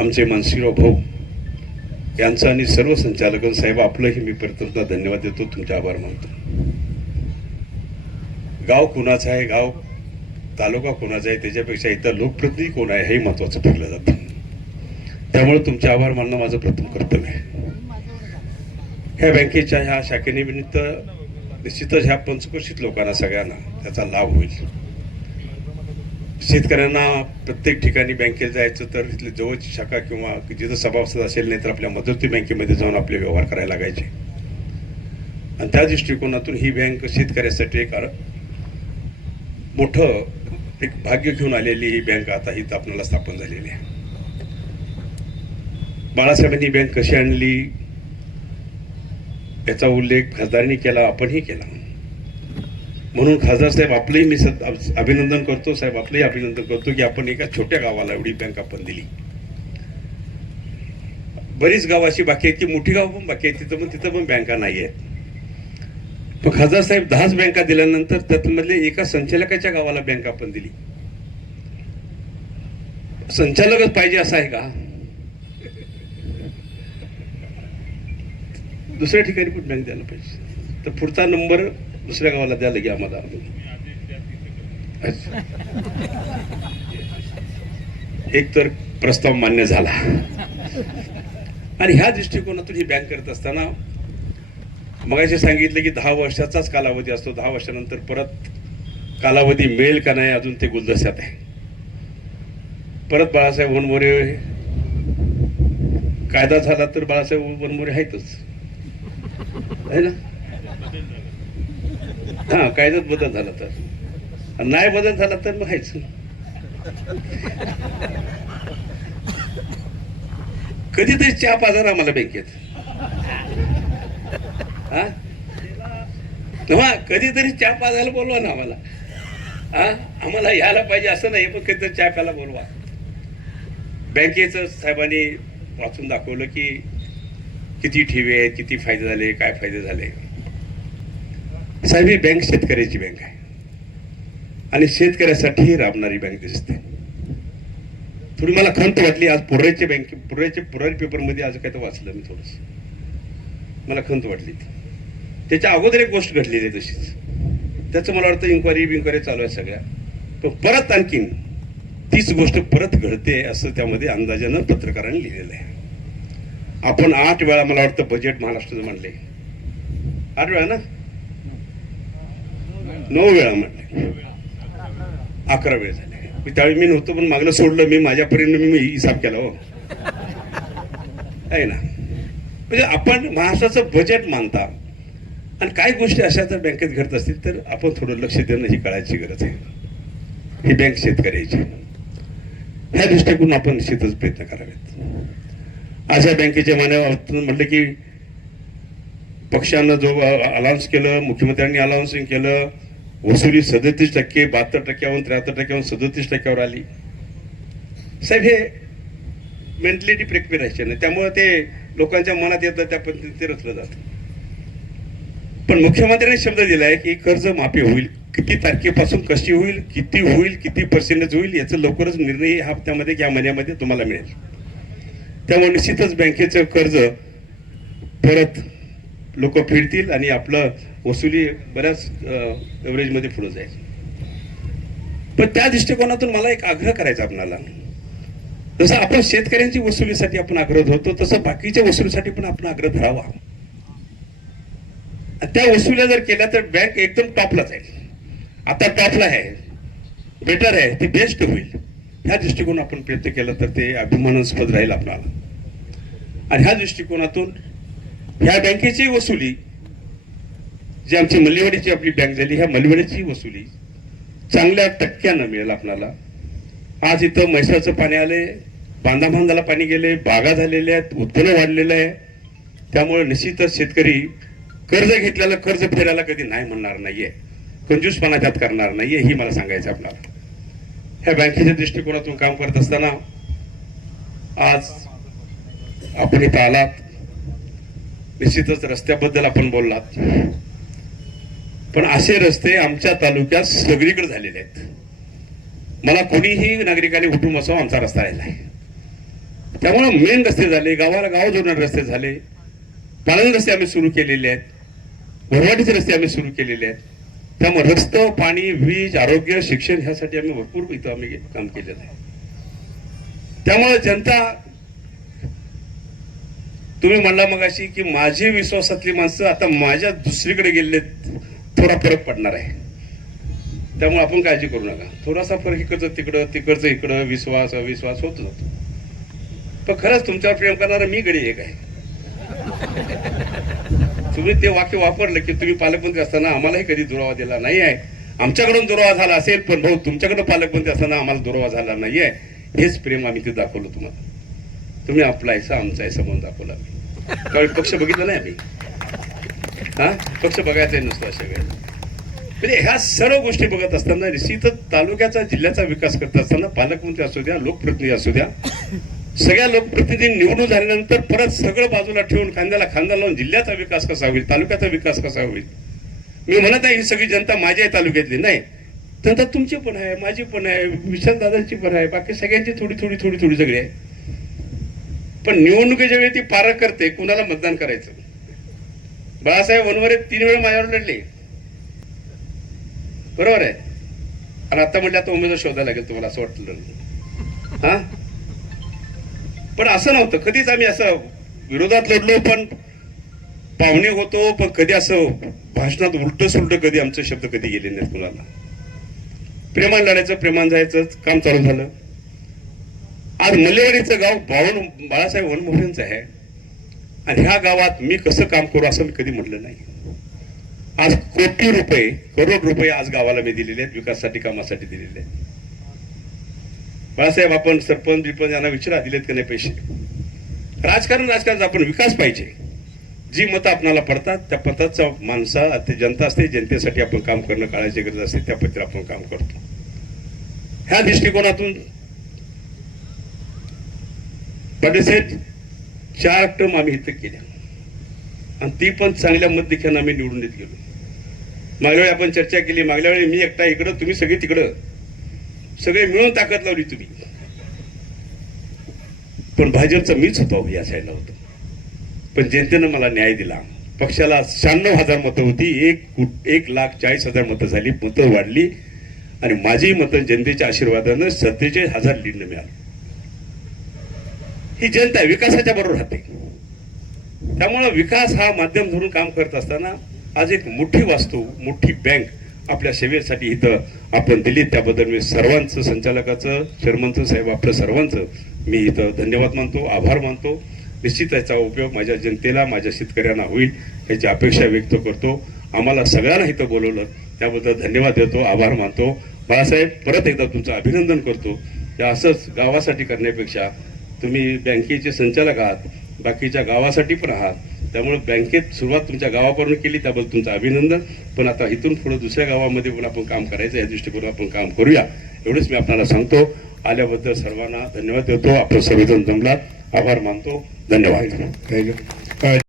आमचे मानसीराव भाऊ यांचं आणि सर्व संचालक साहेब आपलंही मी प्रथमतः धन्यवाद देतो, तुमचे आभार मानतो. गाव कुणाचं आहे, गाव तालुका कोणाचा आहे त्याच्यापेक्षा इतर लोकप्रतिनिधी कोण आहे हे महत्वाचं ठरलं जातं. त्यामुळे तुमचे आभार मानणं माझं प्रथम कर्तव्य आहे. ह्या बँकेच्या ह्या शाखेनिमित्त निश्चितच ह्या पंचक्रोशीत लोकांना सगळ्यांना त्याचा लाभ होईल. शेतकऱ्यांना प्रत्येक ठिकाणी बँकेत जायचं तर इथली जवळची शाखा किंवा जिथं सभासद असेल नाही तर आपल्या मध्यवर्ती बँकेमध्ये जाऊन आपले व्यवहार करायला लागायचे. आणि त्या दृष्टिकोनातून ही बँक शेतकऱ्यासाठी एक मोठं एक भाग्य घेऊन आलेली ही बँक आता ही आपल्याला स्थापन झालेली आहे. बाळासाहेबांनी बँक कशी आणली याचा उल्लेख खासदारांनी केला, आपणही केला. म्हणून खासदार साहेब आपलंही मी अभिनंदन करतो, साहेब आपलंही अभिनंदन करतो की आपण एका छोट्या गावाला एवढी बँक आपण दिली. बरीच गाव अशी बाकी आहेत की मोठी गाव पण बाकी आहेत तिथं पण बँका नाही आहेत. पण खासदार साहेब 10 बँका दिल्यानंतर त्यातमधले एका संचालकाच्या गावाला बँक आपण दिली. संचालकच पाहिजे असं आहे का? दुसऱ्या ठिकाणी पण बँक द्यायला पाहिजे. तर पुढचा नंबर दुसऱ्या गावाला द्यायला की आम्हाला एक तर प्रस्ताव मान्य झाला. आणि ह्या दृष्टिकोनातून ही बँक करत असताना मगाशी सांगितलं की 10 वर्षाचाच कालावधी असतो. 10 वर्षानंतर परत कालावधी मिळेल का नाही अजून ते गुलदस्त्यात आहे. परत बाळासाहेब वनमोरे कायदा झाला तर बाळासाहेब वनमोरे आहेतच आहे ना. हा, कायद्यात बदल झाला तर, नाही बदल झाला तर मग आहेच. कधीतरी चहा पाजार आम्हाला बँकेत, हा कधीतरी चहा पाजायला बोलवा ना आम्हाला. आम्हाला यायला पाहिजे असं नाही, पण कधीतरी चहा प्यायला बोलवा. बँकेचं साहेबांनी वाचून दाखवलं की किती ठेवी आहेत, किती फायदे झाले, काय फायदे झाले. साहेब ही बँक शेतकऱ्याची बँक आहे आणि शेतकऱ्यासाठी राबणारी बँक दिसते. थोडी मला खंत वाटली आज पुरारी पेपरमध्ये आज काय तर वाचलं मी थोडस, मला खंत वाटली. त्याच्या अगोदर एक गोष्ट घडलेली आहे तशीच, त्याचं मला वाटतं इन्क्वायरी चालू आहे सगळ्या. पण परत आणखीन तीच गोष्ट परत घडते असं त्यामध्ये अंदाजानं पत्रकारांनी लिहिलेलं आहे. आपण 8 वेळा मला वाटतं बजेट महाराष्ट्राचं म्हणले, 8 वेळा ना 9 वेळा म्हणले, 11 वेळ झाले. त्यावेळी मी नव्हतो पण मागलं सोडलं मी, माझ्यापर्यंत मी हिसाब केला हो आहे ना. म्हणजे आपण महाराष्ट्राचं बजेट मानता आणि काही गोष्टी अशा जर बँकेत घडत असतील तर आपण थोडं लक्ष देणं ही कळायची गरज आहे. ही बँक शेतकऱ्याची, ह्या दृष्टीकोन आपण निश्चितच प्रयत्न करावेत. अशा बँकेच्या म्हटलं की पक्षानं जो अलाउन्स केलं, मुख्यमंत्र्यांनी अलाउन्सिंग केलं, वसुली 37%, 72%, 73%, 37% आली. साहेब हे मेंटॅलिटी प्रिपेरेशन आहे, त्यामुळे ते लोकांच्या मनात येतं, त्या पद्धतीने ते रचलं जातं. पण मुख्यमंत्र्यांनी शब्द दिलाय की कर्ज माफी होईल, किती तारखेपासून कशी होईल, किती पर्सेंटेज होईल याचा लवकरच निर्णय या हप्त्यामध्ये या महिन्यामध्ये तुम्हाला मिळेल. त्यामुळे निश्चितच बँकेचं कर्ज परत लोक फिरतील आणि आपलं वसुली बऱ्याच एव्हरेजमध्ये पुढे जाईल. पण त्या दृष्टिकोनातून मला एक आग्रह करायचा आपल्याला, जसं आपण शेतकऱ्यांची वसुलीसाठी आपण आग्रह धरतो तसं बाकीच्या वसुलीसाठी पण आपण आग्रह धरावा. त्या वसुल्या जर केल्या तर बँक एकदम टॉपला जाईल. आता टॉपला आहे, बेटर आहे, ती बेस्ट होईल. ह्या दृष्टिकोन आपण प्रयत्न केला तर ते अभिमानास्पद राहील आपल्याला. आणि ह्या दृष्टिकोनातून ह्या बँकेची वसुली जी आमची मल्लीवाडीची आपली बँक झाली, ह्या मल्लीवाडीची वसुली चांगल्या टक्क्यानं मिळेल आपल्याला. आज इथं म्हैसाचं पाणी आले, बांधाला पाणी गेले, बागा झालेल्या आहेत, उत्पन्न वाढलेलं आहे. त्यामुळे निश्चितच शेतकरी कर्ज घेतलेलं कर्ज फेडायला कधी नाही म्हणणार नाहीये, कंजूसपणा त्यात करणार नाहीये, ही मला सांगायचं आपल्याला. ह्या बँकेच्या दृष्टिकोनातून काम करत असताना आज आपण इथं आलात, निश्चितच रस्त्याबद्दल आपण बोललात. पण असे रस्ते आमच्या तालुक्यात सगळीकडे झालेले आहेत. मला कोणीही नागरिकांनी उठून बसवा आमचा रस्ता राहिला आहे. त्यामुळे मेन रस्ते झाले, गावाला गाव जोडणारे रस्ते झाले, पालन रस्ते आम्ही सुरू केलेले आहेत, वरवाडीचे रस्ते आम्ही सुरू केलेले आहेत. त्यामुळे रस्ते, पाणी, वीज, आरोग्य, शिक्षण ह्यासाठी आम्ही भरपूर इथं आम्ही काम केलेलं आहे. त्यामुळे जनता, तुम्ही म्हणला मगाशी की माझी विश्वासातली माणसं आता माझ्या दुसरीकडे गेलेत, थोडा फरक पडणार आहे. त्यामुळे आपण काळजी करू नका. थोडासा फरक इकडचं तिकडं, तिकडचं इकडं, विश्वास अविश्वास होत जातो. पण खरंच तुमच्यावर प्रेम करणारा मी गडी एक आहे. तुम्ही ते वाक्य वापरलं की तुम्ही पालकमंत्री असताना आम्हालाही कधी दुरावा दिला नाही आहे. आमच्याकडून दुरावा झाला असेल, पण भाऊ तुमच्याकडून पालकमंत्री असताना आम्हाला दुरावा झाला नाही आहे. हेच प्रेम आम्ही ते दाखवलं तुम्हाला. तुम्ही आपला ऐसा आमचा ऐसा म्हणून दाखवला. त्यावेळी पक्ष बघितला नाही आम्ही. हा पक्ष बघायचा नसतो अशा वेळेला. म्हणजे ह्या सर्व गोष्टी बघत असताना निश्चितच तालुक्याचा, जिल्ह्याचा विकास करत असताना पालकमंत्री असू द्या, लोकप्रतिनिधी असू द्या, सगळ्या लोकप्रतिनिधी निवडून झाल्यानंतर परत सगळं बाजूला ठेवून खांद्याला खांदा लावून जिल्ह्याचा विकास कसा होईल, तालुक्याचा विकास कसा होईल. मी म्हणत आहे ही सगळी जनता माझी आहे तालुक्यातली नाही, जनता तुमची पण आहे, माझी पण आहे, विशाल दादांची पण आहे, बाकी सगळ्यांची थोडी थोडी थोडी थोडी सगळी आहे. पण निवडणुकीच्या वेळी ती पारख करते कुणाला मतदान करायचं. बाळासाहेब वनवरे 3 वेळा माझ्यावर लढले, बरोबर आहे. आणि आता म्हटलं आता उमेदवार शोधायला लागेल तुम्हाला, असं वाटलं. हा पण असं नव्हतं कधीच. आम्ही असं विरोधात लढलो, पण पाहुणे होतो, पण कधी असं भाषणात उलट सुलट कधी आमचे शब्द कधी गेले नाहीत कुणाला. प्रेमान लढायचं, प्रेमान जायचं काम चालू झालं. आज मल्लेवाडीचं गाव बाळासाहेब वनमोहरेंचं आहे, आणि ह्या गावात मी कसं काम करू असं मी कधी म्हटलं नाही. आज कोटी रुपये, करोड रुपये आज गावाला मी दिलेले आहेत, विकासासाठी, कामासाठी दिलेले आहेत. बाळासाहेब आपण सरपंच बिपंच यांना विचारा दिलेत का नाही पैसे. राजकारण आपण विकास पाहिजे. जी मतं आपल्याला पडतात त्या पदाचा माणसा ते जनता असते, जनतेसाठी आपण काम करणं काळाची गरज असते, त्या पद्धतीने आपण काम करतो. ह्या दृष्टिकोनातून पाटीलसाहेब 4 टर्म आम्ही इथं केल्या, आणि ती पण चांगल्या मतदेखील आम्ही निवडून देत गेलो. मागल्या वेळी आपण चर्चा केली, मागल्या वेळी मी एकटा इकडं, तुम्ही सगळे तिकडं, सगळे मिळून ताकद लावली तुम्ही. पण भाजपचा मीच होतो, या साईडला होतो. पण जनतेनं मला न्याय दिला. पक्षाला 96,000 मतं होती, 1,40,000 मतं झाली, मतं वाढली, आणि माझी मतं जनतेच्या आशीर्वादानं 47,000 लीडनं मिळाली. ही जनता विकासाच्या बरोबर राहते. त्यामुळे विकास हा माध्यम धरून काम करत असताना आज एक मोठी वास्तू, मोठी बँक आपल्या सेवेसाठी इथं आपण दिली. त्याबद्दल मी सर्वांचं, संचालकाचं, चेअरमनचं, साहेब आपल्या सर्वांचं मी इथं धन्यवाद मानतो, आभार मानतो. निश्चित याचा उपयोग माझ्या जनतेला, माझ्या शेतकऱ्यांना होईल याची अपेक्षा व्यक्त करतो. आम्हाला सगळ्यांना इथं बोलवलं त्याबद्दल धन्यवाद देतो, आभार मानतो. बाळासाहेब परत एकदा तुमचं अभिनंदन करतो. या असंच गावासाठी करण्यापेक्षा तुम्ही बँकेचे संचालक आहात, बाकीच्या गावासाठी पण आहात. त्यामुळे बँकेत सुरुवात तुमच्या गावापासून केली, त्याबद्दल तुमचं अभिनंदन. पण आता इथून पुढे दुसऱ्या गावामध्ये पण आपण काम करायचं, या दृष्टिकोनातून आपण काम करूया, एवढंच मी आपल्याला सांगतो. आल्याबद्दल सर्वांना धन्यवाद देतो. आपण सर्वजण जमलात, आभार मानतो. धन्यवाद.